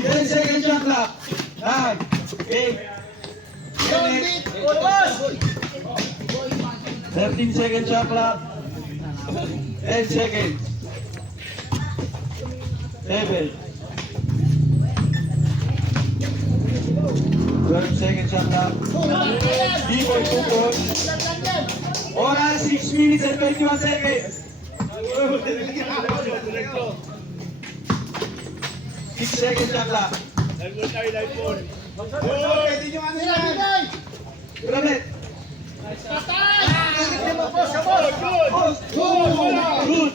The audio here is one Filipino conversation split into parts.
10 seconds shot clock. 9, 8, 13 seconds shot clock. 10 seconds. 7, 12 seconds shot clock. D-boy 2 points. Oras 6 minutes and 21 seconds. 6 seconds shot clock. Grabe. Good.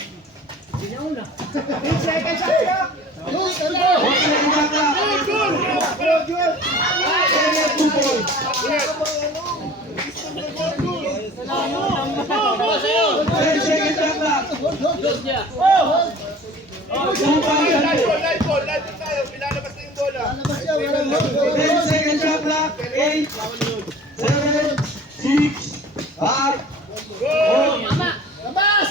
8 seconds shot clock. 1 second shot clock. 2 points. 10 seconds shot clock. 2 points. 10 seconds shot clock. 8, 7, 6, 5, 4. Labas!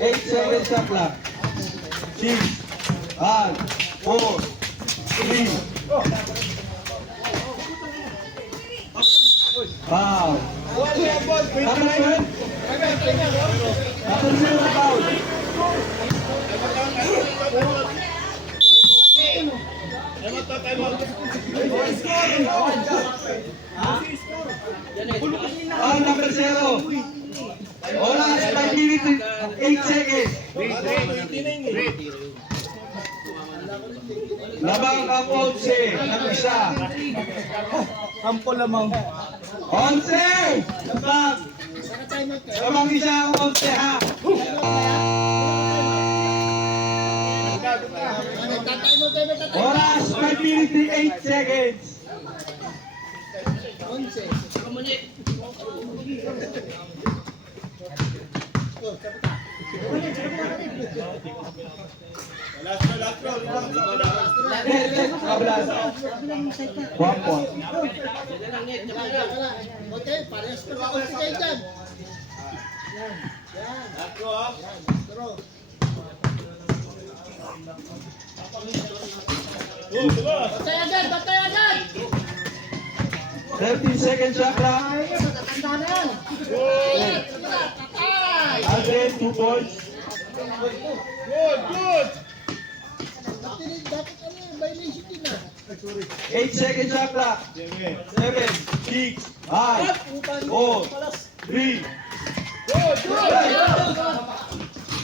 8 seconds shot clock. 6, 5, 4, 3. Foul. Number 12. Number 0 foul. Foul number 0. Oras 5 minutes and 8 seconds. Labang ang 11 ng isa. Kampo lamang. 11! Labang isa ang 11 ha. Oras 5 minutes and 8 seconds. One point. Okay, parehas pa ako si kayo dyan. Yan. Batay agad! 13 seconds shot clock. Tatanda na yan. Aldrin, 2 points. Dapat ano yung violation din na. 8 seconds shot clock. 7, 6, 5, 4, 3.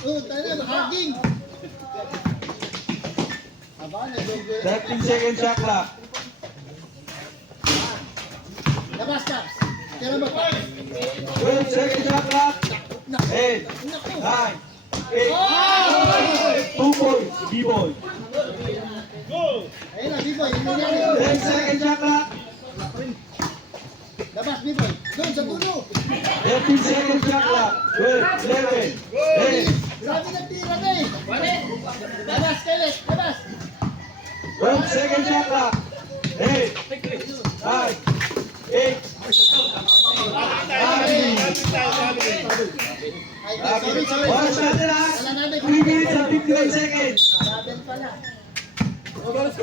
Oh, tayo na, hugging. Aba, 13 seconds shot clock. labas, Taps. Tira mo, 12 seconds shot clock. 8, 9, 8. 2 points. B-boy. Ayun na, B-boy. Yung nangyari. 10 seconds shot clock. Labas, B-boy. Doon, sa dulo. 13 seconds shot clock. 12, 11, 10. Grabe ng tira na eh. Labas, Keles. Labas. 12 seconds shot clock. 8, 5, 8. Ay, sorry. Oras natin ha. 3 minutes and 59 seconds. Grabe pala. 7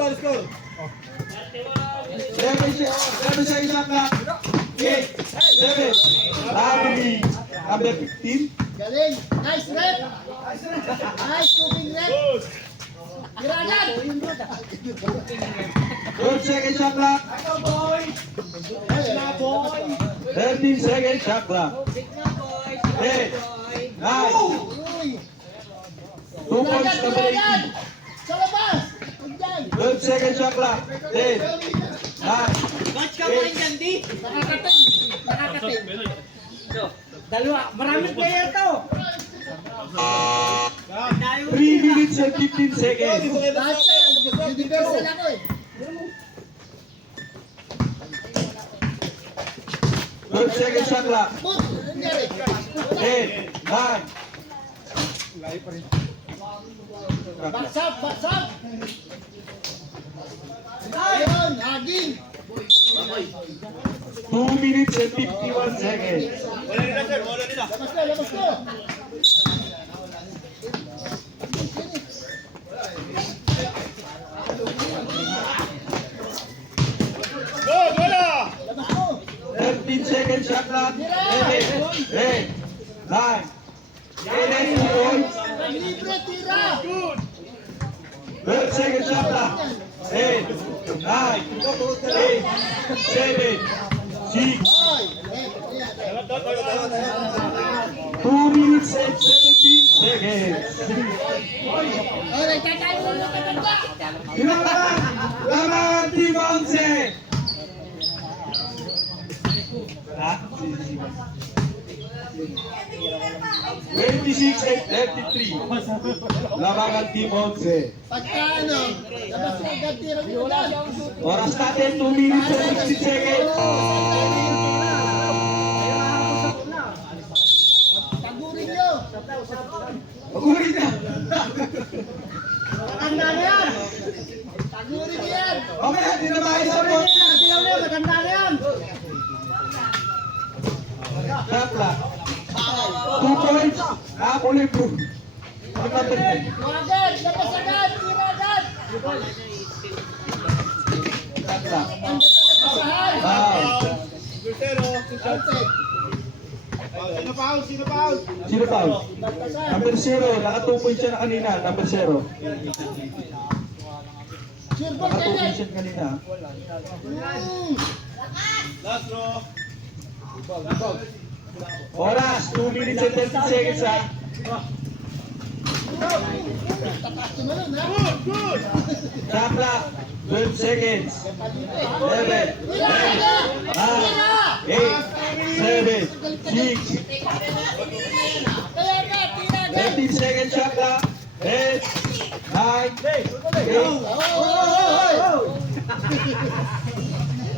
seconds shot clock. 8, 7. Lovely. Number 15. Galing. Nice rep. Nice moving rep. Granat. 12 seconds shot clock. 13 seconds shot clock. 10, 9, Uy. 2 points number 18. Sa labas. Huwag dyan. 12 seconds shot clock. 10, 9, Batch ka pa dyan, di? Nakakating. Dalawa. Maraming player to. 3 minutes and 15 seconds. Lahat yan. Universal ako eh. 12 seconds shot clock. Boot. Anong nangyari? 10, 9. Baksap. Baksap. Ayun. Haging. 2 minutes and 51 seconds. Wala na sir, wala Labas na, labas na. Labas mo. 13 seconds shot clock. 11, 8, 9, 8, 2 points. Libre, tira. 12 seconds shot clock. 8, 9, 8, 7, 6, Hoy. 2 minutes and 17 seconds. Hoy, tatalo mo ka tanda. Tinawagan! Lamangan Team 11! Ha? 26 and 33. Lamangan Team 11. Pagka ano, labas mo agad tira mo ulan. Oras natin 2 minutes and 60 seconds. Tagurin nyo. Magulit na! Maganda na yan. Tagurin nyo yan. Okay, hindi na makisapot. Silaw na yan. Maganda na yan. Shot clock. 2 points. Nakakulay bro. Agad, labas agad, tira agad. Shot clock. Ang ganda na pasahan. Wow. Outside. Sino foul? Number 0. Naka 2 points siya na kanina. Number 0. Sure ball, Naka 2 points kailan? siya kanina. Oras. 2 minutes and 30 seconds ha. Tumalon, ha? Shot clock. 12 seconds. 11, 10, 9, 8, 7, 6, Kaya ka, tira agad. 13 seconds shot clock. 10, 9, 8,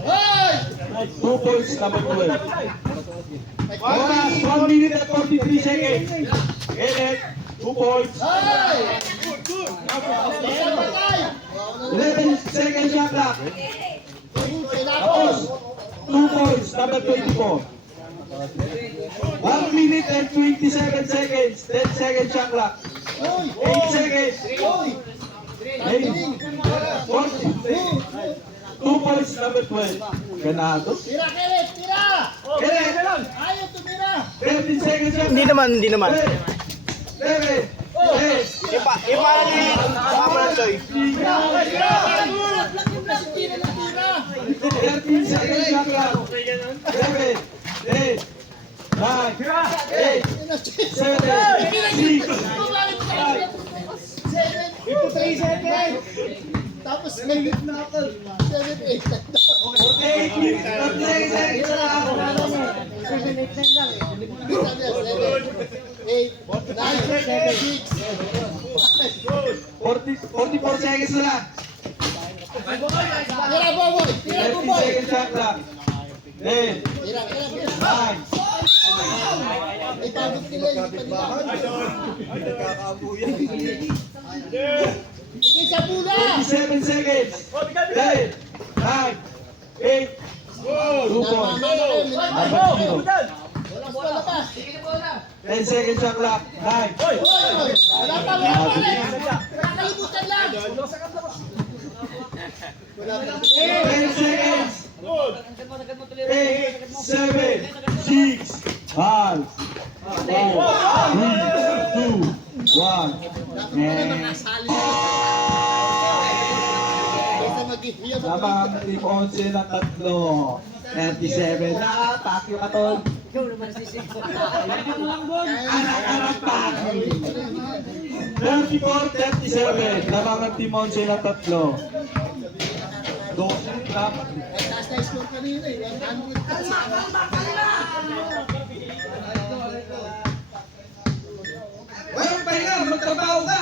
Hoy! 2 points number 12. Oras, 1 minute and 43 seconds. Edit, 2 points. Hoy! Basta patay. 11 seconds shot clock. Tapos, 2 points number 24. 1 minute and 27 seconds. 10 seconds shot clock. Hoy! 8 seconds. Hoy! 8, 40. 2 points number 12. Ganado. Tira, Kenneth, tira! Edit, Ayaw tumira! 13 seconds shot clock. Hindi naman, hindi naman. 11, 10, Iparang kasama ng Choy. Tira! Kasi tira na tira! 13 seconds shot clock. 7, 8, 9, 8, 7, 6, Bumalik ka! 53 seconds. Tapos ngayon na ako. 7, 8. 48 minutes, 38 seconds na ako. 44 seconds na lang. Tira, Boboy! Tira, 30 Boboy! seconds shot clock. 10, Tira, tira, tira! 9, Ay, pagod nila, hindi pa nila. Sige sa pula! 27 seconds. 10, 9, 8, 2 points. Number 0. Walang palabas! 10 seconds shot clock. 9, Hoy! Wala pa, wala pa rin! Nakalimutan lang! 10 seconds. 8, 7, 6, 5, 4, 3, 2, 1. Dapat pala makasali. Kaysa mag-ihiyam. Lamang Team 11 na 3. 37 na. Pakyo ka tol. Anak-anak pakyo. 34, 37. Lamang ang Team 11 na 3. Dosin na. Ay, taas na score kanina eh. 100. Walang pahinga, magtrabaho ka.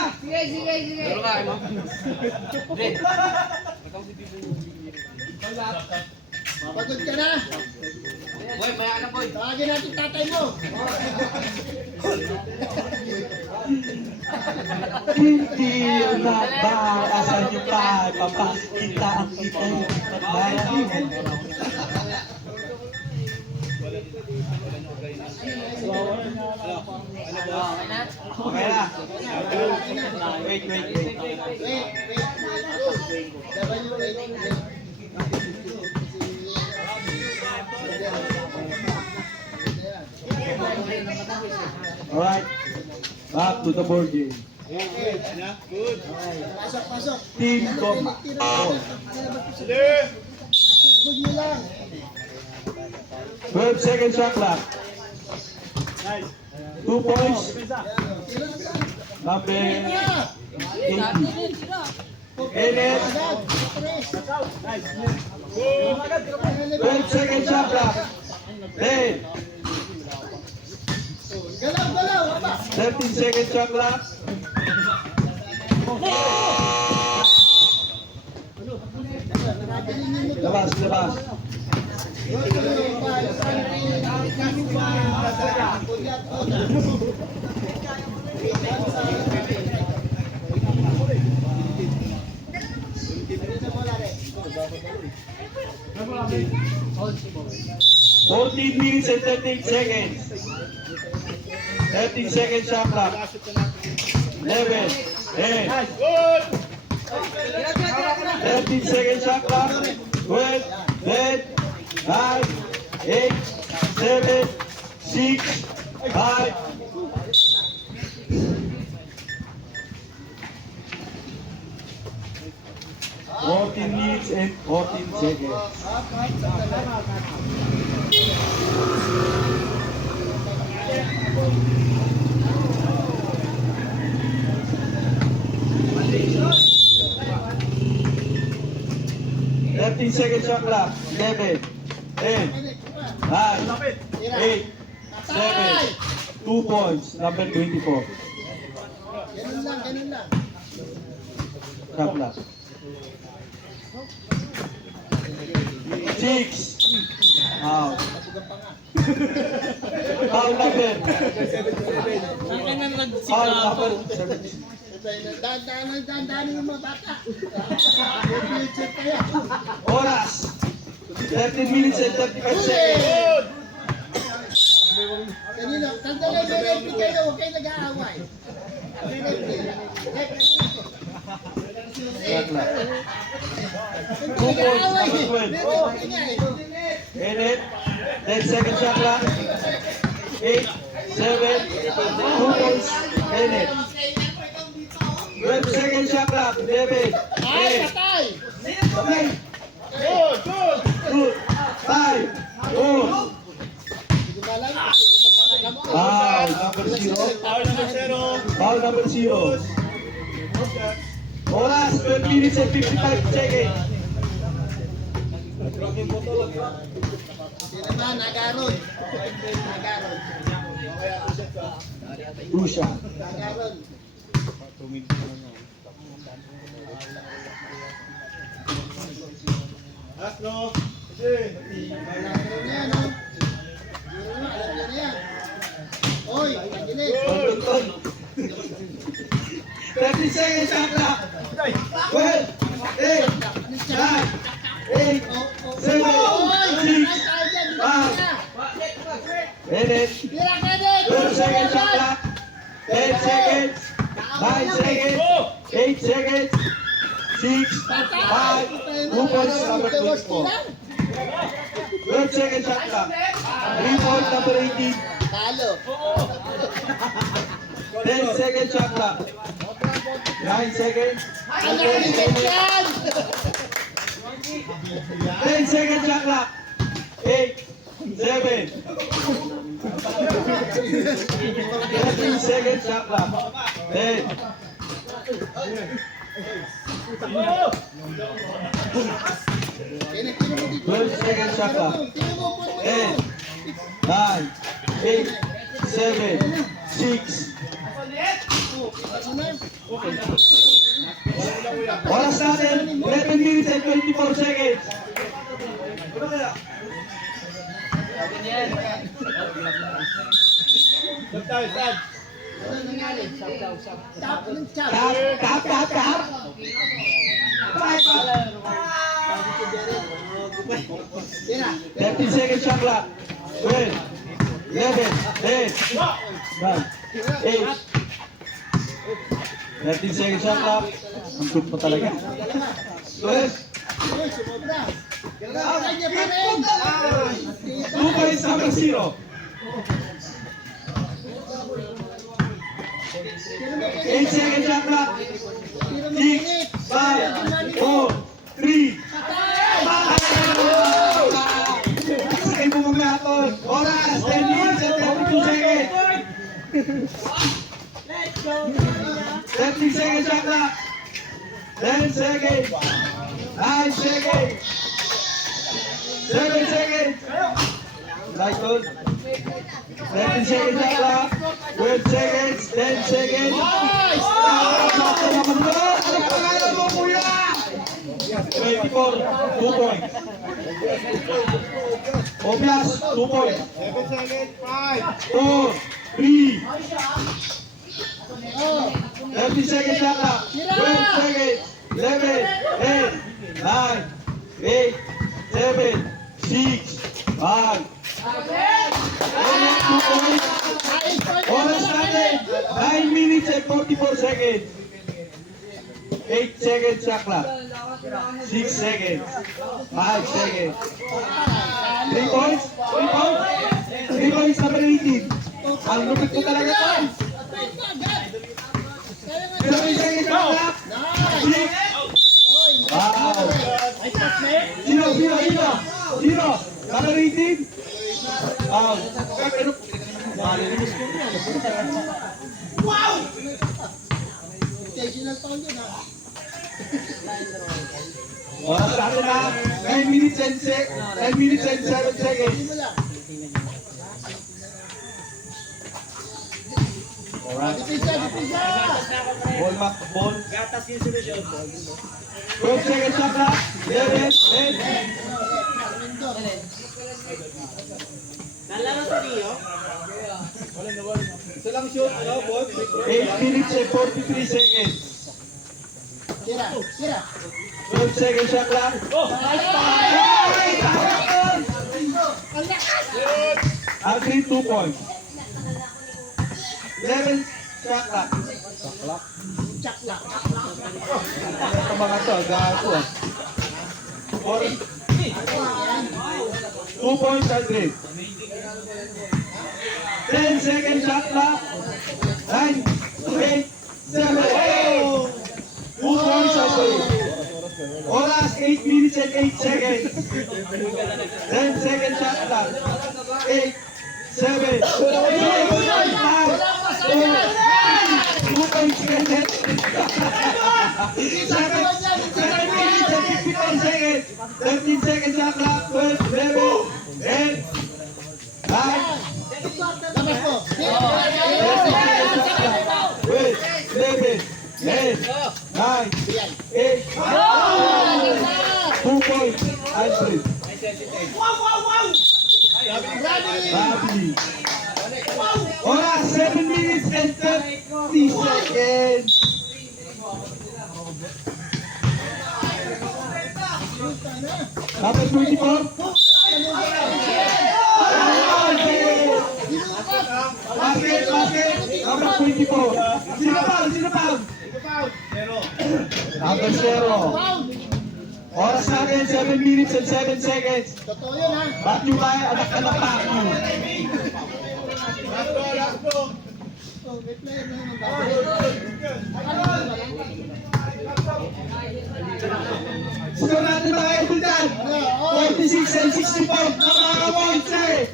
Pagod ka na. Tawagin natin tatay mo. Hindi na ba asan yung papakita ang kita yung pagbayan? Okay na. Wait. Alright. Back to the board game. Pasok. Team Goma. Huwag mo lang. 12 seconds shot clock. 2 points. Number 80. Enes. 12 seconds shot clock. 10. Galaw, aba. 13 seconds shot clock. Labas. Fourteen minutes and 13 seconds. 13 seconds shot clock. 11, 10. 13 seconds shot clock. 12, 10, 9, 8, 7, 6, 5. Fourteen minutes and 14 seconds. 13 seconds shot clock. 11, 10, 9, 8, 7, 2 points. Number 24. Ganun lang. Shot clock. 6. Out. Foul number. Foul number 7. Dahan-dahan yung mga bata. Future pa yan. Oras. 13 minutes and 35 seconds. Kanina, sandali, may replay kayo, huwag kayo nag-aaway. May replay. Shot clock. Hindi nag-aaway. May replay nga eh. Edit. 10 seconds shot clock. 8, 7, 2 points. Edit. 12 seconds shot clock. 11, Ay, 10, patay! 9, 2, 5, 4. Hindi ko alam kung sino magkakakampo. Foul number 0. Foul number 0. Oras 12 minutes and 55 seconds. Hindi naman, nagaron. Russia. Nagaron. Nagaron yan, no? Hindi naman, alam niyo na yan. Oy, pagilig. 30 seconds shot clock. 12, 8, 9, 8, 7, 6, 5. Edit. 12 seconds shot clock. 10 seconds. 9 seconds. 8 seconds. 6, 5, 2 points number 24. 12 seconds shot clock. 3 points number 18. Talo. 10 seconds shot clock. 9 seconds. Ang nakaligid yan! 10 seconds shot clock. 8, 7, 13 seconds shot clock. 10, 12 seconds shot clock. 10, 9, 8, 7, 6. Oras natin, 11 minutes and 24 seconds. Ano nangyari? Tap ng tap. Tap. 30 13 seconds shot clock. 12, 11, 10, 9, 8, 13 seconds shot clock. Ang shoot mo talaga. 12, Uy, sumobra. Kailangan niya pa rin. 2 points number 0. 8 seconds shot clock. 6, 5, 4, 3, sakay mo mga tol. Oras, 10 minutes and 32 seconds. 13 seconds shot clock. 10 seconds. 9 seconds. 7 seconds. Nice tol. 13 seconds shot clock. 12 seconds. 10 seconds. Ano pangalan mo, kuya? 24, 2 points. Obias, 2 points. 7 seconds, 5. 4, 3, 30 seconds shot clock. 12 seconds. 11, 10, 9, 8, 7, 6, 5. 2 points. Oras natin, 9 minutes and 44 seconds. 8 seconds shot clock. 6 seconds. 5 seconds. 3 points. 3 points. 3 points number 18. Ang lupit ko talaga to. 7 seconds shot clock. 6. Wow. Sino? Number 18. Wow. Wow! Occasional foul yun, ha? Oras natin na. 9 minutes and 10 minutes and 7 seconds. Simula. Alright. Dipisa! Ball back, ball. 12 seconds shot clock. 11, 10. Nalaro sa Rio? 8 minutes and 43 seconds. Tira! 12 seconds shot clock. Aldrin, 2 points. 11 shot clock. Ito mga to, gago ah. 2 points, Aldrin. 10 seconds shot clock. 9, 8, 7, 2 points, Aldrin. Oras, 8 minutes and 8 seconds. 10 seconds shot clock. 8, 7, 6, 5, 4, 2 points, 7 minutes and 54 seconds. 13 seconds shot clock. 12, 11, 10, 9, Labas mo! 12, 11, 10, 9, 8, 2 points, Aldrin. Rabi. Oras, 7 minutes and 30 seconds. Number 24. Basket. Number 24. Sino pa? Number 0. Oras natin, 7 minutes and 7 seconds. Totoo yun, ha? Ba't nyo kaya anak-anak pa ako? Oh, may player na naman ba? Score natin mga idol dyan. 46 and 64. Napaka-points eh.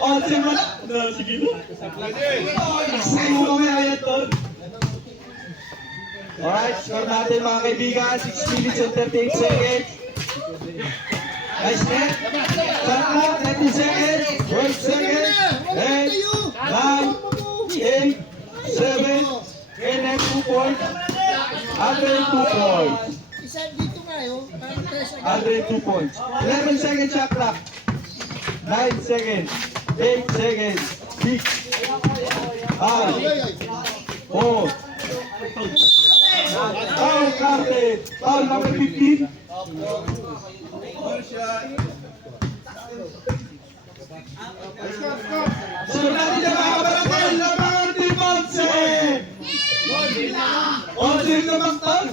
Onse mo na. Sige na. Sige mo kami ayat to. Alright, score natin mga kaibigan. 6 minutes and 38 seconds. Nice net. Shot clock, 30 seconds. 12 seconds. 10, 9, 8, 7, and then 2 points. Andre 2 points. Isa dito nga, yun. Parang tres agad. Andre 2 points. 11 seconds shot clock. 9 seconds. 8 seconds. 6, 5, 4. Foul carded. Foul number 15. Sunod natin dyan mga kabarangay, Lamang Di Ponce! Ponce yung lumangtol.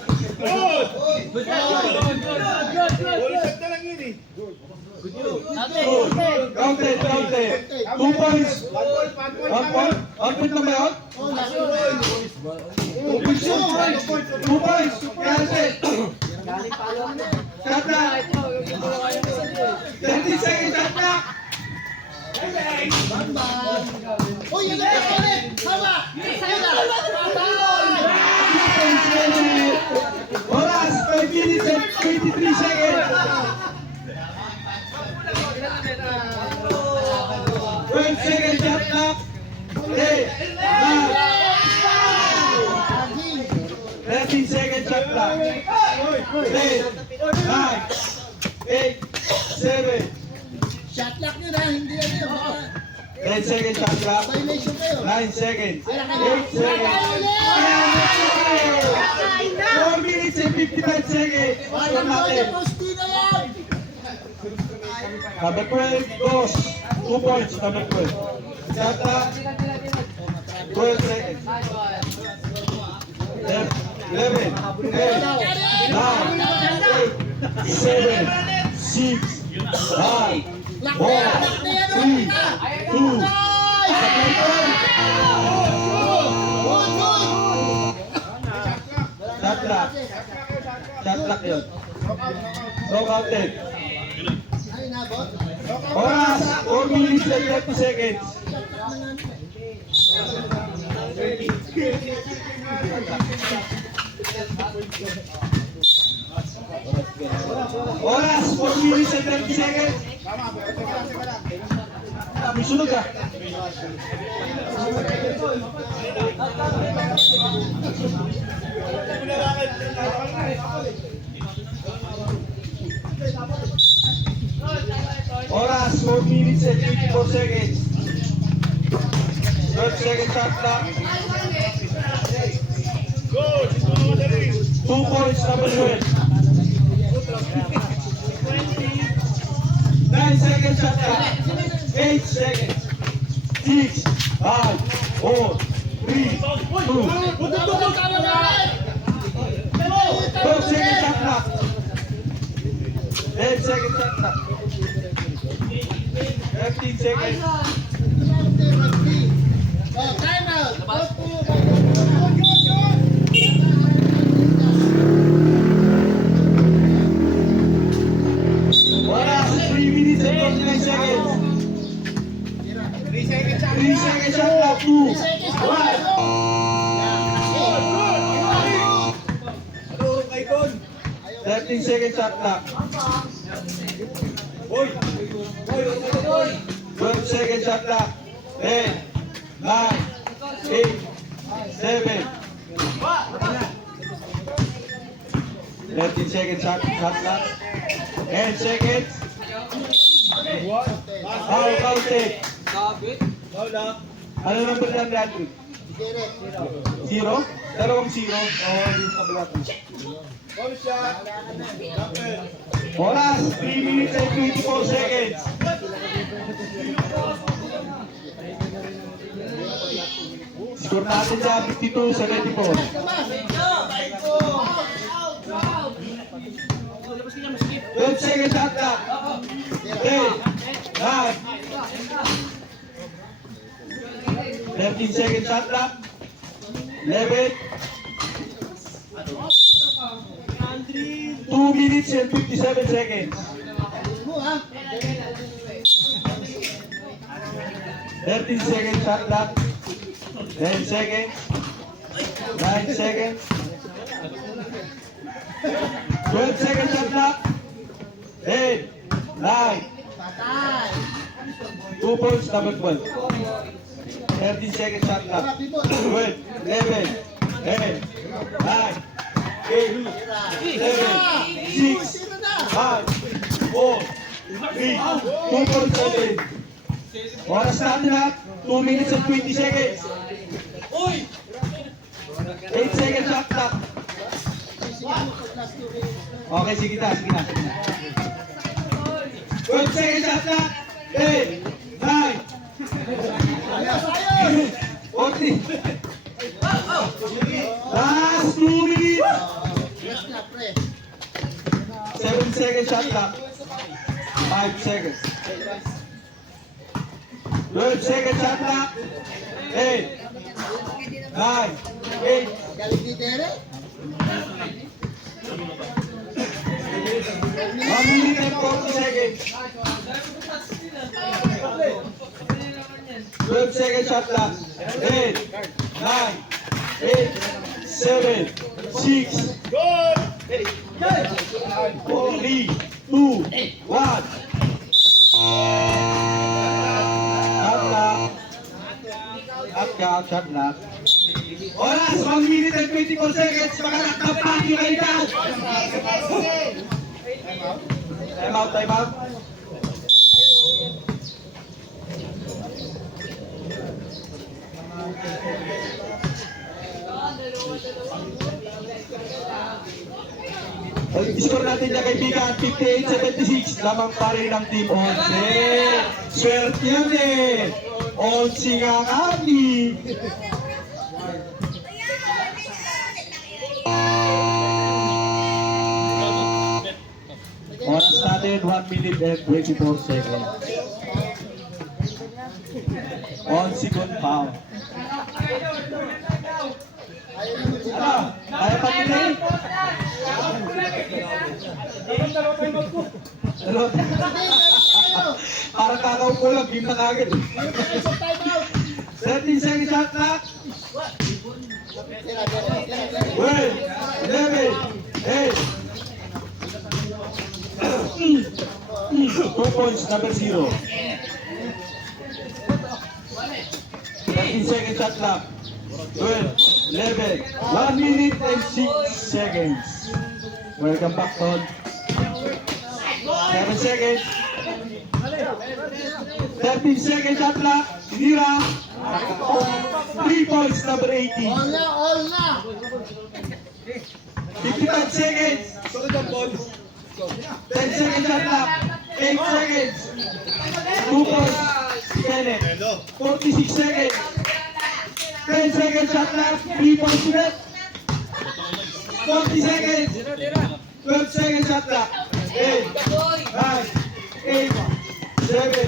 Counted. 2 points. 1 point. 1 point lang ba yun? 2 points yun. 2 points. Counted. Shot clock. 30 seconds shot clock. Uy, yun na ulit! Tama! Yun na! Oras, 5 minutes and 23 seconds. 12 seconds shot clock. 10, 13 seconds shot clock. 10, 9, 8, 7, Shot lock nyo na, hindi yan yun. 10 seconds shot clock. Violation kayo. 9 seconds. 8 seconds. 4 minutes and 55 seconds. Score natin. Posti na yan! Number 12 goes. 2 points. Number 12. Shot clock. 12 seconds. 11, 10, 9, 8, 7, 6, 5, 4, 3, 2, shot clock. Shot clock yun. Rock outed. Ay, nabot. Oras, 4 minutes and 30 seconds. Oras, 4 minutes and 30 seconds. May sunog ka. Oras, 4 minutes and 24 seconds. 12 seconds shot clock. 2 points, number 12. 9 seconds shot clock. 8 seconds. 6, 5, 4, 3, 2. 12 seconds shot clock. 10 seconds shot clock. 15 seconds. Oh, time out! Oras, 3 minutes and 49 seconds. 3 seconds shot clock. 2, 1. 13 seconds shot clock. 12 seconds shot clock. 10, 9, 8, 7. 13 seconds shot clock. 10 seconds. Foul counted. Ano number lang natin? Zero? Dalawang zero? Oo, yung kabila ko. Oras, 3 minutes and 24 seconds. Score natin sa 52-74. 12 seconds shot clock. 10, 9, 13 seconds shot clock. 11, 2 minutes and 57 seconds. Mo ha? 13 seconds shot clock. 10 seconds. 9 seconds. 12 seconds shot clock. 10, 9, Patay! 2 points, number 12. 13 seconds shot clock. 12, 11, 10, 9, 8, 7, 6, 5, 4, 3, 2 points again. Oras natin ha, 2 minutes and 20 seconds. 8 seconds shot clock. Okay, sige na. 12 seconds shot clock. 10, 9, 9, Ayos, ayos! 40. Last 2 minutes. Yes na, pre. 7 seconds shot clock. 5 seconds. 12 seconds shot clock. 8, 9, 8, Galing ni Derek. 1 minute and 40 seconds. 12 seconds shot clock. 8, 9, 8, 7, 6, 4, 3, 2, 1. Shot clock. Oras, 1 minute and 24 seconds. Baka nakapati kayo dyan. Time out, time out. Score natin niya kaibigan, 58-76. Lamang pa rin ang Team 11. Swerte yun eh. 11 nga kami. Oras natin, 1 minute and 24 seconds. On second foul. Ano? Kaya pa nila Ano? Parang kakaupo lang, game na kagad. 13 seconds shot clock. 12, 11, 8. 2 points, number 0. 13 seconds shot clock. 12, 11, 1 minute and 6 seconds. Welcome back, Todd. 7 seconds. 13 seconds shot clock. Sinira. 3 points, number 18. All na, all na! 55 seconds. 10 seconds shot clock. 8 seconds. 2 points. Kenneth. 46 seconds. 10 seconds shot clock. 3 points left. 40 seconds. 12 seconds shot clock. 8, 9, 8, 7,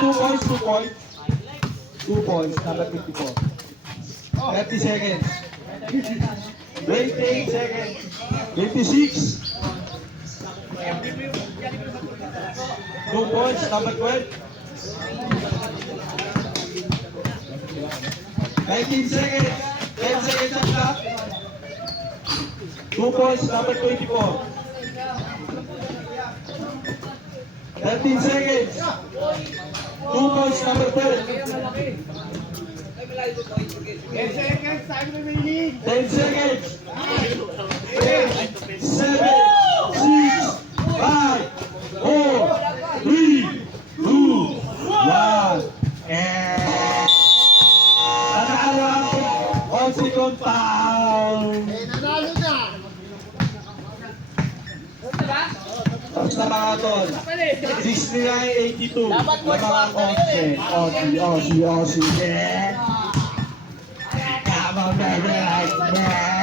2 points, 2 points. 2 points, number 54. 30 seconds. 28 seconds. 26. 2 points, number 12. 19 seconds. 10 seconds shot clock. 2 points, number 24. 13 seconds. 2 points, number 12. 10 seconds, time remaining. 10 seconds. 8, 7, 6, 5, 4, 3, 2, 1. And nanalo ang second foul. Eh, nanalo na! Tapos na mga tol. 69-82. Lamang ang 11. Aussie. Yeah. Come on, baby, like that.